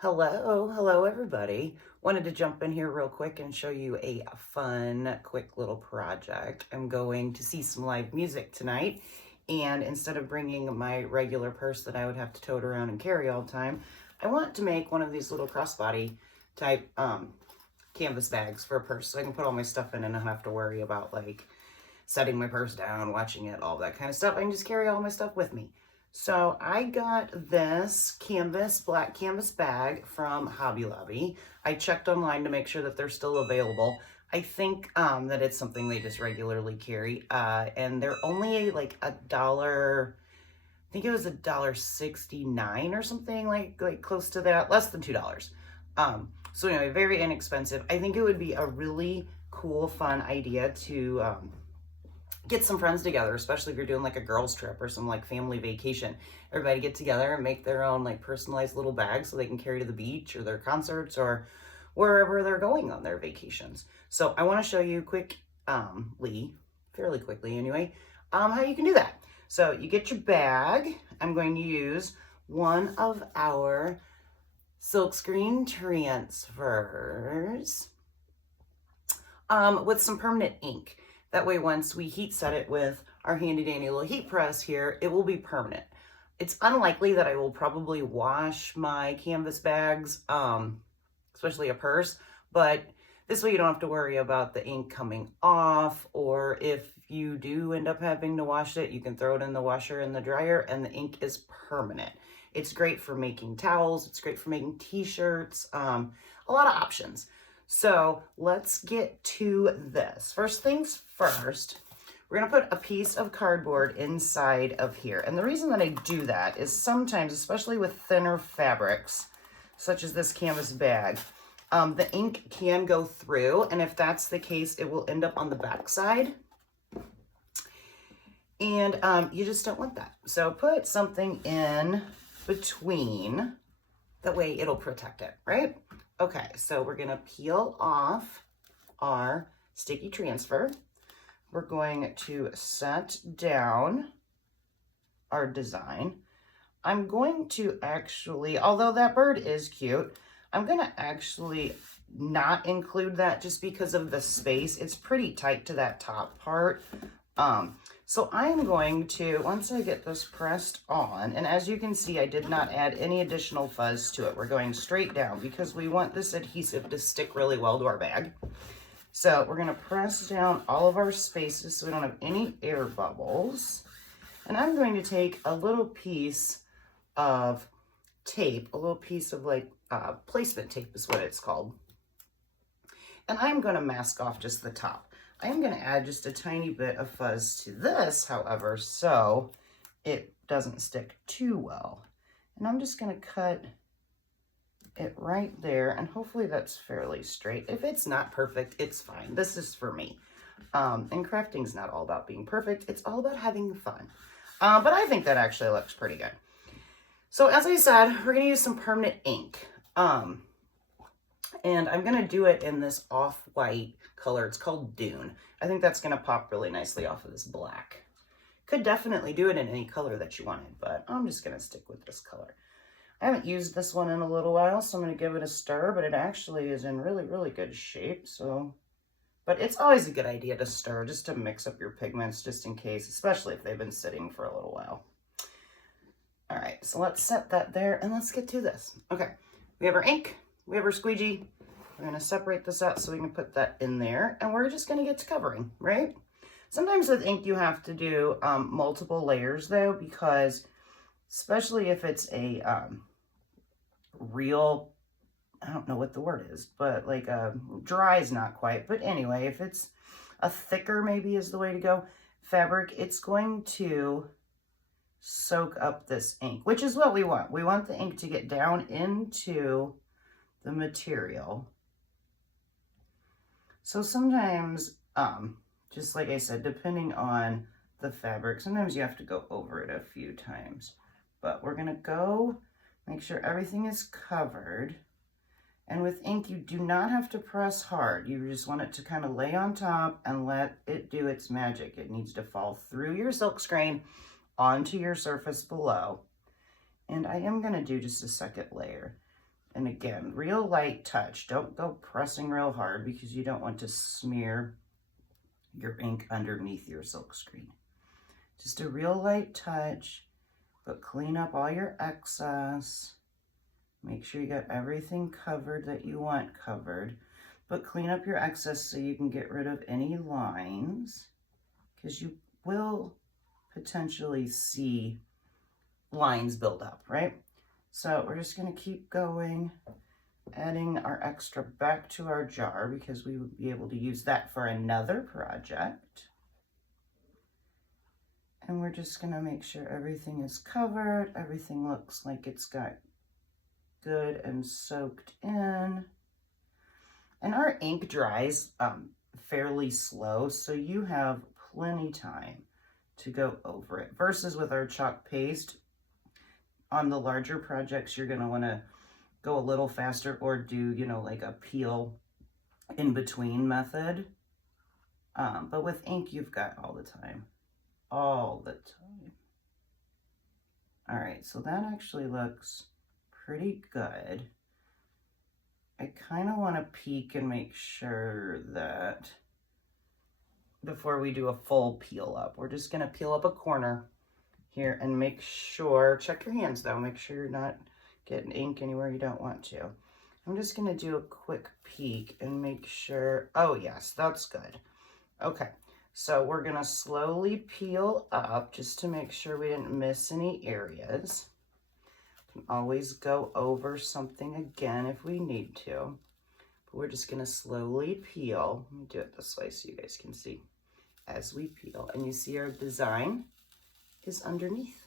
Hello everybody. Wanted to jump in here real quick and show you a fun, quick little project. I'm going to see some live music tonight, and instead of bringing my regular purse that I would have to tote around and carry all the time, I want to make one of these little crossbody type canvas bags for a purse so I can put all my stuff in and not have to worry about like setting my purse down, watching it, all that kind of stuff. I can just carry all my stuff with me. So I got this black canvas bag from Hobby Lobby. I checked online to make sure that they're still available. I think that it's something they just regularly carry, and they're only like I think it was $1.69 or something like close to that, less than $2. So anyway, very inexpensive. I think it would be a really cool, fun idea to get some friends together, especially if you're doing like a girls trip or some like family vacation. Everybody get together and make their own like personalized little bags so they can carry to the beach or their concerts or wherever they're going on their vacations. So I want to show you fairly quickly anyway, how you can do that. So you get your bag. I'm going to use one of our silkscreen transfers with some permanent ink. That way, once we heat set it with our handy dandy little heat press here, it will be permanent. It's unlikely that I will probably wash my canvas bags, especially a purse, but this way you don't have to worry about the ink coming off, or if you do end up having to wash it, you can throw it in the washer and the dryer and the ink is permanent. It's great for making towels. It's great for making t-shirts, a lot of options. So let's get to this. First things first, we're gonna put a piece of cardboard inside of here. And the reason that I do that is sometimes, especially with thinner fabrics, such as this canvas bag, the ink can go through. And if that's the case, it will end up on the back side. And you just don't want that. So put something in between, that way it'll protect it, right? Okay, so we're gonna peel off our sticky transfer. We're going to set down our design. I'm going to actually, although that bird is cute, I'm gonna actually not include that just because of the space. It's pretty tight to that top part. So I'm going to, once I get this pressed on, and as you can see, I did not add any additional fuzz to it. We're going straight down because we want this adhesive to stick really well to our bag. So we're gonna press down all of our spaces so we don't have any air bubbles. And I'm going to take a little piece of tape, a little piece of like placement tape is what it's called. And I'm gonna mask off just the top. I am going to add just a tiny bit of fuzz to this, however, so it doesn't stick too well. And I'm just going to cut it right there, and hopefully that's fairly straight. If it's not perfect, it's fine. This is for me. And crafting's not all about being perfect. It's all about having fun. But I think that actually looks pretty good. So as I said, we're going to use some permanent ink. And I'm going to do it in this off-white color. It's called Dune. I think that's going to pop really nicely off of this black. Could definitely do it in any color that you wanted, but I'm just going to stick with this color. I haven't used this one in a little while, so I'm going to give it a stir, but it actually is in really, really good shape. But it's always a good idea to stir just to mix up your pigments just in case, especially if they've been sitting for a little while. All right, so let's set that there and let's get to this. Okay, we have our ink. We have our squeegee. We're going to separate this out so we can put that in there, and we're just going to get to covering, right? Sometimes with ink you have to do multiple layers though, because especially if it's a real, I don't know what the word is, but like dry is not quite, but anyway, if it's a thicker maybe is the way to go fabric, it's going to soak up this ink, which is what we want. We want the ink to get down into the material. So sometimes, just like I said, depending on the fabric, sometimes you have to go over it a few times. But we're gonna go make sure everything is covered. And with ink, you do not have to press hard. You just want it to kind of lay on top and let it do its magic. It needs to fall through your silk screen onto your surface below. And I am gonna do just a second layer. And again, real light touch. Don't go pressing real hard because you don't want to smear your ink underneath your silk screen. Just a real light touch, but clean up all your excess. Make sure you got everything covered that you want covered, but clean up your excess so you can get rid of any lines, because you will potentially see lines build up, right? So we're just going to keep going, adding our extra back to our jar because we would be able to use that for another project. And we're just going to make sure everything is covered. Everything looks like it's got good and soaked in. And our ink dries fairly slow, so you have plenty time to go over it. Versus with our chalk paste, on the larger projects, you're going to want to go a little faster or do, you know, like a peel in between method. But with ink, you've got all the time. All the time. All right, so that actually looks pretty good. I kind of want to peek and make sure that before we do a full peel up, we're just going to peel up a corner here and make sure, check your hands though, make sure you're not getting ink anywhere you don't want to. I'm just going to do a quick peek and make sure, oh yes, that's good. Okay, so we're going to slowly peel up just to make sure we didn't miss any areas. Can always go over something again if we need to, but we're just going to slowly peel. Let me do it this way so you guys can see as we peel, and you see our design is underneath.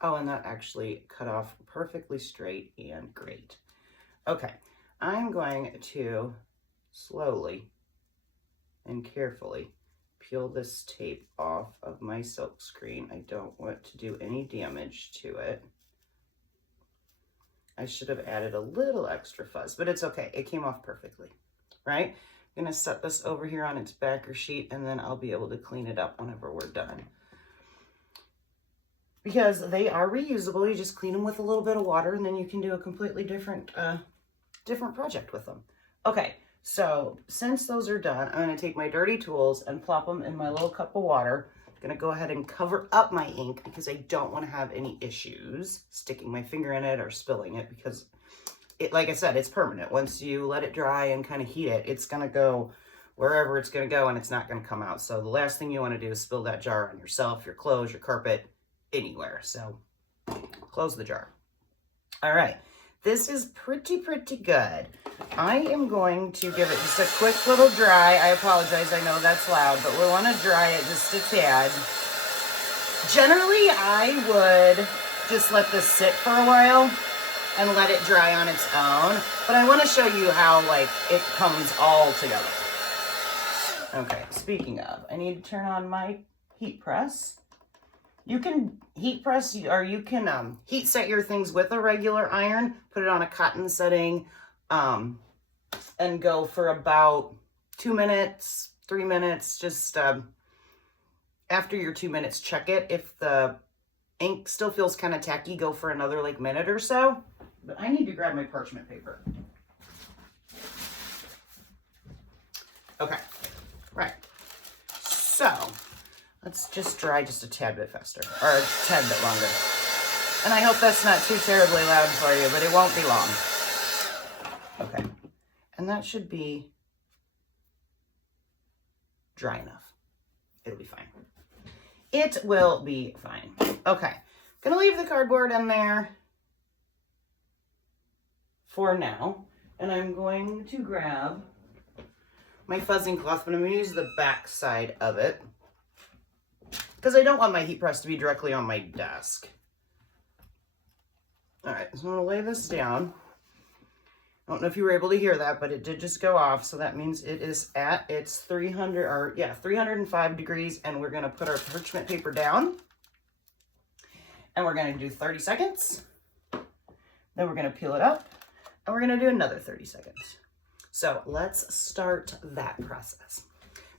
Oh, and that actually cut off perfectly straight and great. Okay, I'm going to slowly and carefully peel this tape off of my silk screen. I don't want to do any damage to it. I should have added a little extra fuzz, but it's okay. It came off perfectly, right? I'm gonna set this over here on its backer sheet, and then I'll be able to clean it up whenever we're done. Because they are reusable, you just clean them with a little bit of water, and then you can do a completely different project with them. Okay, so since those are done, I'm gonna take my dirty tools and plop them in my little cup of water. I'm gonna go ahead and cover up my ink because I don't wanna have any issues sticking my finger in it or spilling it, because it, like I said, it's permanent. Once you let it dry and kind of heat it, it's gonna go wherever it's gonna go and it's not gonna come out. So the last thing you wanna do is spill that jar on yourself, your clothes, your carpet, anywhere. So close the jar. All right, this is pretty good. I am going to give it just a quick little dry. I apologize, I know that's loud, but we want to dry it just a tad. Generally, I would just let this sit for a while and let it dry on its own, but I want to show you how like it comes all together. Okay, speaking of, I need to turn on my heat press. You can heat press, or you can heat set your things with a regular iron, put it on a cotton setting, and go for about 2 minutes, 3 minutes. Just after your 2 minutes, check it. If the ink still feels kind of tacky, go for another like minute or so. But I need to grab my parchment paper. Okay, right. So let's just dry just a tad bit faster, or a tad bit longer. And I hope that's not too terribly loud for you, but it won't be long. Okay, and that should be dry enough. It'll be fine. It will be fine. Okay, gonna leave the cardboard in there for now, and I'm going to grab my fuzzing cloth, but I'm gonna use the back side of it, because I don't want my heat press to be directly on my desk. All right, so I'm gonna lay this down. I don't know if you were able to hear that, but it did just go off. So that means it is at its 305 degrees, and we're gonna put our parchment paper down, and we're gonna do 30 seconds. Then we're gonna peel it up, and we're gonna do another 30 seconds. So let's start that process.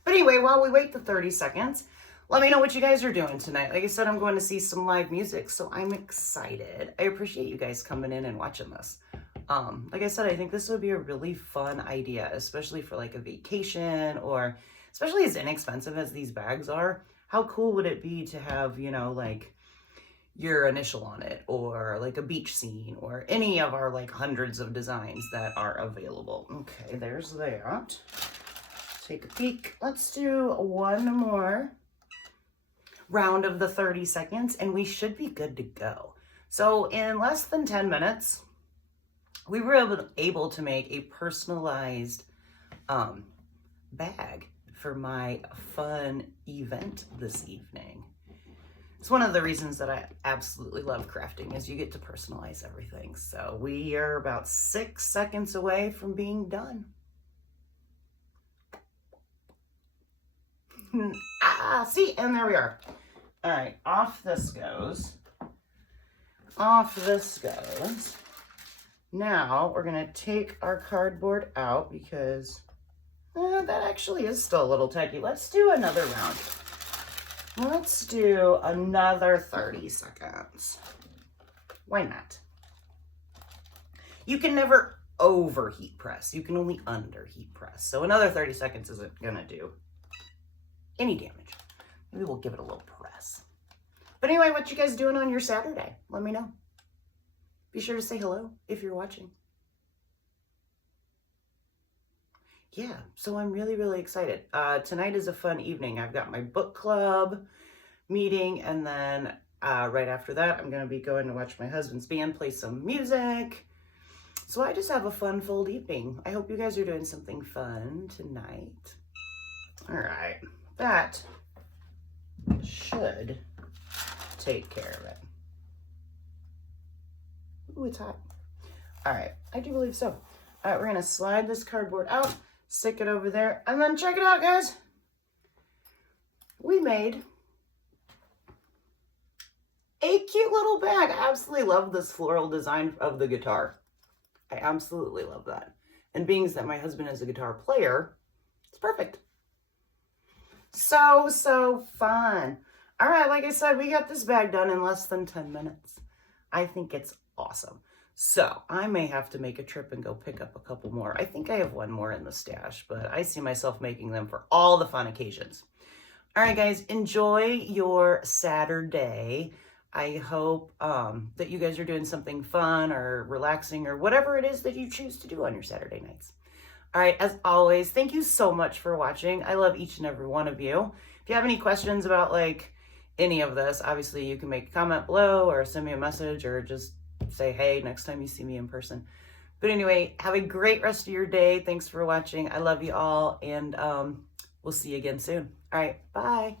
But anyway, while we wait the 30 seconds, let me know what you guys are doing tonight. Like I said, I'm going to see some live music, so I'm excited. I appreciate you guys coming in and watching this. Like I said, I think this would be a really fun idea, especially for like a vacation, or especially as inexpensive as these bags are. How cool would it be to have, you know, like your initial on it, or like a beach scene, or any of our like hundreds of designs that are available. Okay, there's that. Take a peek. Let's do one more round of the 30 seconds and we should be good to go. So in less than 10 minutes, we were able to make a personalized bag for my fun event this evening. It's one of the reasons that I absolutely love crafting, is you get to personalize everything. So we are about 6 seconds away from being done. See, and there we are. All right, off this goes. Off this goes. Now we're gonna take our cardboard out because that actually is still a little tacky. Let's do another round. Let's do another 30 seconds. Why not? You can never overheat press. You can only underheat press. So another 30 seconds isn't gonna do any damage. Maybe we'll give it a little press. But anyway, what you guys doing on your Saturday? Let me know. Be sure to say hello if you're watching. Yeah, so I'm really, really excited. Tonight is a fun evening. I've got my book club meeting, and then right after that, I'm going to be going to watch my husband's band play some music. So I just have a fun-filled evening. I hope you guys are doing something fun tonight. All right, that should take care of it. Ooh, it's hot. All right, I do believe so. All right, we're gonna slide this cardboard out, stick it over there, and then check it out, guys. We made a cute little bag. I absolutely love this floral design of the guitar. I absolutely love that. And being that my husband is a guitar player, it's perfect. So fun. All right, like I said, we got this bag done in less than 10 minutes. I think it's awesome. So I may have to make a trip and go pick up a couple more. I think I have one more in the stash, but I see myself making them for all the fun occasions. All right, guys, enjoy your Saturday. I hope that you guys are doing something fun or relaxing or whatever it is that you choose to do on your Saturday nights. All right, as always, thank you so much for watching. I love each and every one of you. If you have any questions about like any of this, obviously you can make a comment below or send me a message or just say hey next time you see me in person. But anyway, have a great rest of your day. Thanks for watching. I love you all, and we'll see you again soon. All right, bye.